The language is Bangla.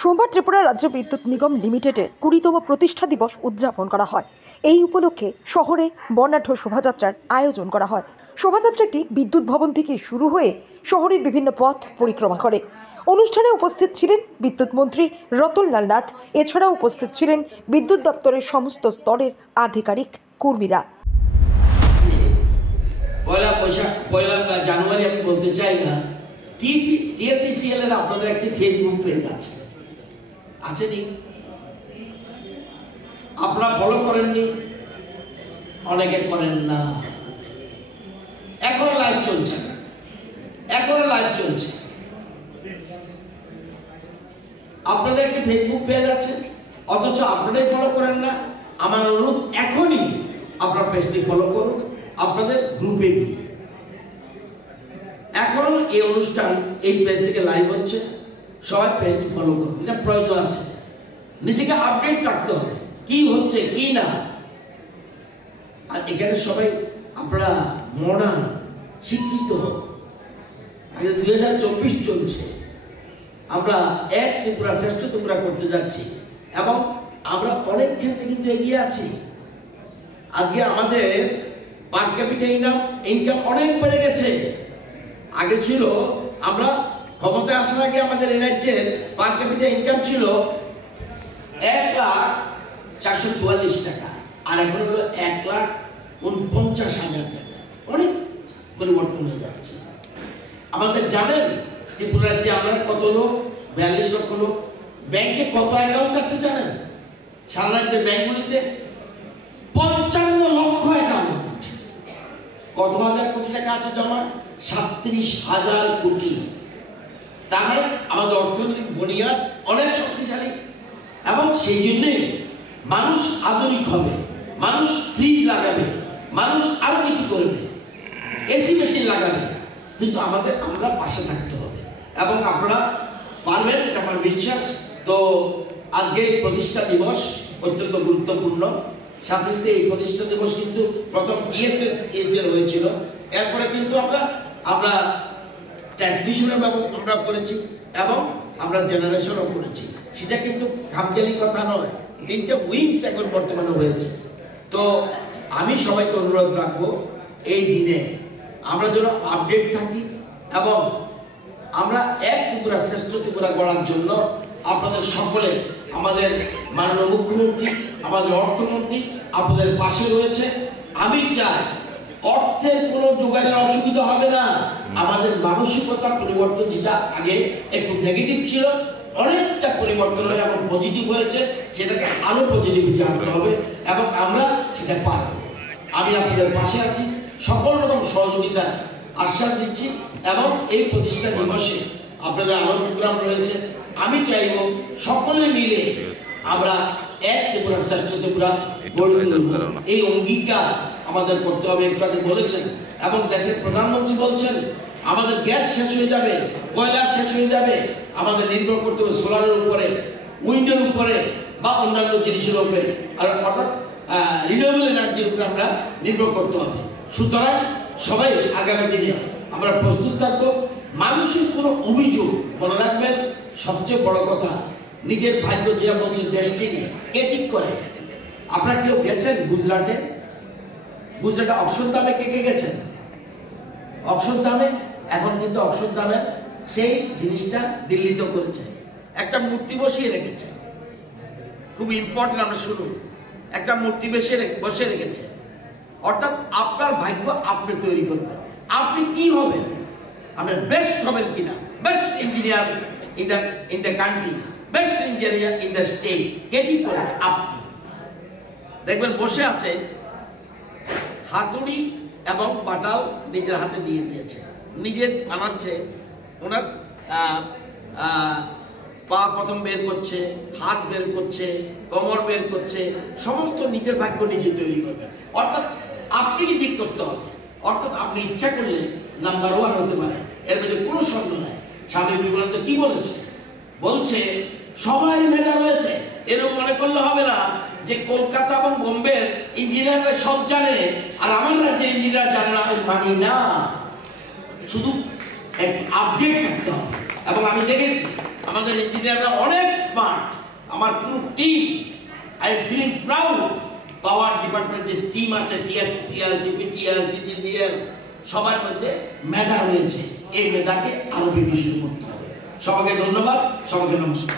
সোমবার ত্রিপুরা রাজ্য বিদ্যুৎ নিগম লিমিটেডের 20তম প্রতিষ্ঠা দিবস উদযাপন করা হয়। এই উপলক্ষে শহরে বর্ণাঢ্য শোভাযাত্রার আয়োজন করা হয়। শোভাযাত্রাটি বিদ্যুৎ ভবন থেকে শুরু হয়ে শহরের বিভিন্ন পথ পরিক্রমা করে। অনুষ্ঠানে উপস্থিত ছিলেন বিদ্যুৎ মন্ত্রী রতনলাল নাথ। এছাড়াও উপস্থিত ছিলেন বিদ্যুৎ দপ্তরের সমস্ত স্তরের আধিকারিক কর্মীরা। পয়লা জানুয়ারি আমি বলতে চাই না, টিএসসিসিএল এর আপনাদের একটি ফেসবুক পেজ আছে নি? আপনারা ফলো করেননি, অনেকে করেন না। এখন লাইভ চলছে, আপনাদের একটি ফেসবুক পেজ আছে, অথচ আপনারাই ফলো করেন না। আমার অনুরোধ, এখনই আপনার পেজটি ফলো করুন, আপনাদের গ্রুপে গিয়ে। এখন এই অনুষ্ঠান এই পেজ থেকে লাইভ হচ্ছে, সবাই পেজটি ফলো করুন, এটা প্রয়োজন আছে। নিজেকে আপডেট রাখতে হবে, কি হচ্ছে কি না। আর এখানে সবাই আপনারা মডার্ন শিক্ষিত, 2024 চলছে, আমরা এক ত্রিপুরা শ্রেষ্ঠ ত্রিপুরা করতে যাচ্ছি এবং আমরা অনেক ক্ষেত্রে কিন্তু এগিয়ে আছি। আজকে আমাদের পার ক্যাপিটা ইনকাম অনেক বেড়ে গেছে। আগে ছিল, আমরা ক্ষমতায় আসার আগে আমাদের এই রাজ্যের পার ক্যাপিটা ইনকাম ছিল 1,444 টাকা, আর এখন হলো 1,49,000 টাকা। অনেক পরিবর্তন হয়ে যাচ্ছে। আমাদের জানেন ত্রিপুরা রাজ্যে আমরা কত লোক? 42 লক্ষ লোক। ব্যাংকে কত অ্যাকাউন্ট আছে জানেন? সারা রাজ্যের ব্যাংকগুলিতে 55 লক্ষ অ্যাকাউন্ট। কত হাজার কোটি টাকা আছে জমা? 37,000 কোটি। তাহলে আমাদের অর্থনৈতিক বুনিয়াদ অনেক শক্তিশালী এবং সেই জন্যে মানুষ আধুনিক হবে, মানুষ ফ্রিজ লাগাবে, মানুষ আরো কিছু করবে, এসি মেশিন লাগাবে, কিন্তু আমরা পাশে থাকতে হবে এবং আপনারা পারবেন, এটা আমার বিশ্বাস। তো আজকে প্রতিষ্ঠা দিবস অত্যন্ত গুরুত্বপূর্ণ। সাথে সাথে এই প্রতিষ্ঠা দিবস কিন্তু প্রথম টিএসসিএল হয়েছিল, এরপরে কিন্তু আমরা ট্রান্সমিশনের আমরা করেছি এবং আমরা জেনারেশনও করেছি। সেটা কিন্তু খামখেয়ালি কথা নয়, 3টে উইংস এখন বর্তমানে হয়েছে। তো আমি সবাইকে অনুরোধ রাখবো, এই দিনে আমরা যেন আপডেট থাকি এবং আমরা এক ত্রিপুরা শ্রেষ্ঠ ত্রিপুরা গড়ার জন্য আপনাদের সকলে, আমাদের মাননীয় মুখ্যমন্ত্রী, আমাদের অর্থমন্ত্রী আপনাদের পাশে রয়েছে। আমি চাই অর্থের কোনো যোগাযোগ অসুবিধা হবে না। আমাদের মানসিকতা পরিবর্তন, যেটা আগে একটু নেগেটিভ ছিল, অনেকটা পরিবর্তন হয়ে এখন পজিটিভ হয়েছে, সেটাকে আরো পজিটিভিটি আনতে হবে এবং আমরা সেটা পারব। আমি আপনাদের পাশে আছি, সকল রকম সহযোগিতা আশ্বাস দিচ্ছি এবং এই প্রতিষ্ঠা দিবসে আপনাদের আরো প্রোগ্রাম রয়েছে। আমি চাইব সকলে মিলে আমরা এক ত্রিপুরা শ্রেষ্ঠ ত্রিপুরা গড়ে তুলব, এই অঙ্গীকার আমাদের করতে হবে। একটু আগে বলেছেন এবং দেশের প্রধানমন্ত্রী বলছেন আমাদের গ্যাস শেষ হয়ে যাবে, কয়লা শেষ হয়ে যাবে, আমাদের নির্ভর করতে হবে সোলারের উপরে, উইন্ডের উপরে বা অন্যান্য জিনিসের উপরে, আর অর্থাৎ রিনিউয়েবল এনার্জির উপরে আমরা নির্ভর করতে হবে। সুতরাং সবাই আগামী দিনে আমরা প্রস্তুত থাকবো। মানুষের কোনো অভিযোগ, মনে রাখবেন সবচেয়ে বড় কথা, নিজের ভাগ্য যেটা বলছে ডেস্টিনি, কে ঠিক করে? আপনারা কেউ গেছেন গুজরাটে? গুজরাটে অকশন দামে কে গেছেন? অকশন দামে, এখন কিন্তু অকশন দামে সেই জিনিসটা দিল্লিতেও করেছে, একটা মূর্তি বসিয়ে রেখেছে। খুব ইম্পর্টেন্ট, আমরা শুনুন, একটা মূর্তি বসে রেখেছে। অর্থাৎ আপনার ভাগ্য আপনি তৈরি করবেন। আপনি কি হবেন? আপনি বেস্ট হবেন কিনা? Best engineer in the country, best engineer in the state, কে ঠিক করবে? আপনি দেখবেন বসে আছে, হাতুড়ি এবং বাটাও নিজের হাতে দিয়ে দিয়েছে, নিজে বানাচ্ছে। ওনার পা প্রথম বের করছে, হাত বের করছে, কোমর বের করছে, সমস্ত নিজের ভাগ্য নিজে তৈরি করবেন। অর্থাৎ আপনি কি ঠিক করতে হবে। অর্থাৎ আপনি ইচ্ছা করলে নাম্বার 1 হতে পারে, এর মধ্যে কোনো সন্দেহ নাই। স্বামী বিবেকানন্দ কি বলছে সবারই মেধা রয়েছে, এরকম মনে করলে হবে না যে কলকাতা এবং বোম্বের ইঞ্জিনিয়াররা সব জানে আর আমার রাজ্যে ইঞ্জিনিয়ার জানে না। আমি মানি না, শুধু আপডেট করতে হবে। এবং আমি দেখেছি আমাদের ইঞ্জিনিয়াররা অনেক স্মার্ট। আমার পুরো team, I am feeling proud. Power department যে টিম আছে, টিএসসিএল, টিপিটিএল, টিজিডিএল, সবার মধ্যে মেধা রয়েছে। এই মেধাকে আরো বিকশিত করতে হবে। সবাইকে ধন্যবাদ, সবাইকে নমস্কার।